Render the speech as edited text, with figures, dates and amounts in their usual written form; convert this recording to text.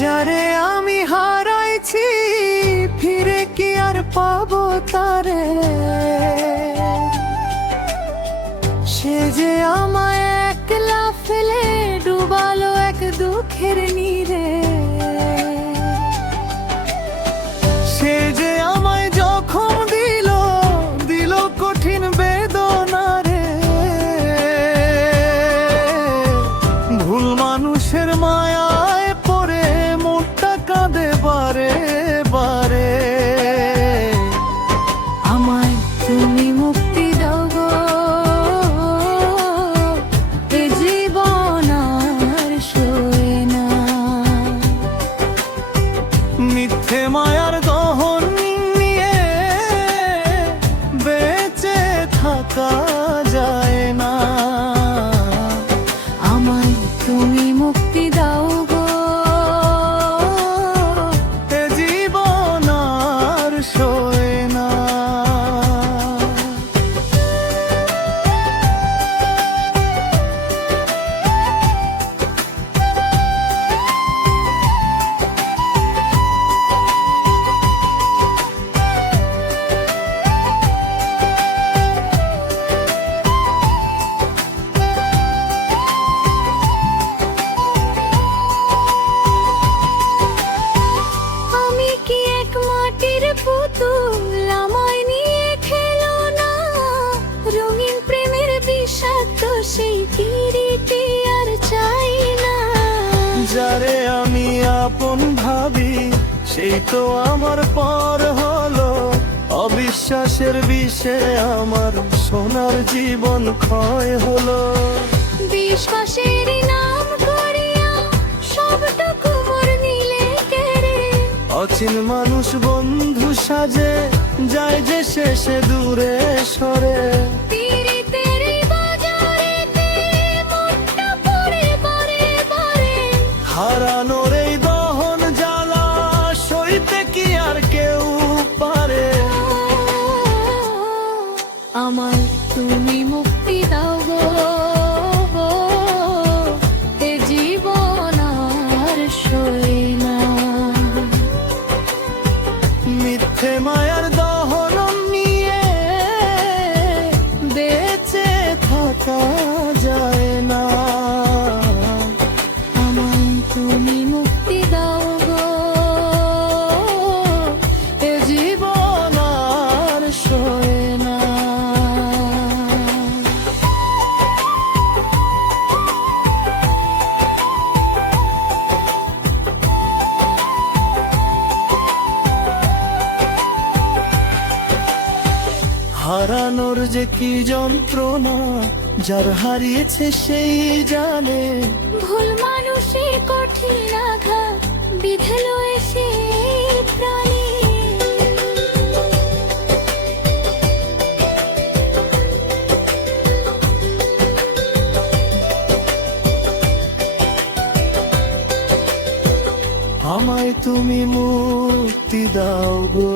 যারে আমি হারাইছি ফিরে কি আর পাবো তারে, সে যে আমায় একলা ফেলে ডুবালো এক দুঃখের নীরে। সে যে আমায় জখম দিল দিল কঠিন বেদনা রে। ভুল মানুষের মায়ায় পড়ে মনটা কাঁদে বারে বারে। আমায় তুমি মুক্তি দাও গো, এ জীবন আর সয়ে না। মিথ্যে মায়ার দহন নিয়ে বেঁচে থাকা যায় না। আমায় তুমি মুক্তি দাও গো, এ জীবন আর সয়ে না। আমি কি এক মাটির পুতুল, আমায় নিয়ে খেলো না। রঙিন প্রেমের বিষাক্ত সেই কিরিটি আর চাই না। যারে আমি আপন ভাবি সেই তো আমার পর হলো। অবিশ্বাসের বিষে আমার সোনার জীবন ক্ষয় হলো। বিশ্বাসের নাম করিয়া সবটুকু মোর নিলে কেড়ে। অচিন মানুষ বন্ধু সাজে যায় যে শেষে দূরে সরে। পীড়িতের বাজারেতে মনটা পড়ে বারে বারে। হারানোর এই দহন জ্বালা সইতে কি আর কেউ পারে। আমায় তুমি মুক্তি দাও গো, এ জীবন আর সয়ে না। মিথ্যে মায়ার দহন নিয়ে বেঁচে থাকা যায় না। আমায় তুমি মুক্তি দাও গো, এ জীবন আর সয়ে না। হারানোর যে কি যন্ত্রণা যার হারিয়েছে সেই জানে। ভুল মানুষের কঠিন আঘাত বিঁধলো এসে প্রাণে। আমায় তুমি মুক্তি দাও গো।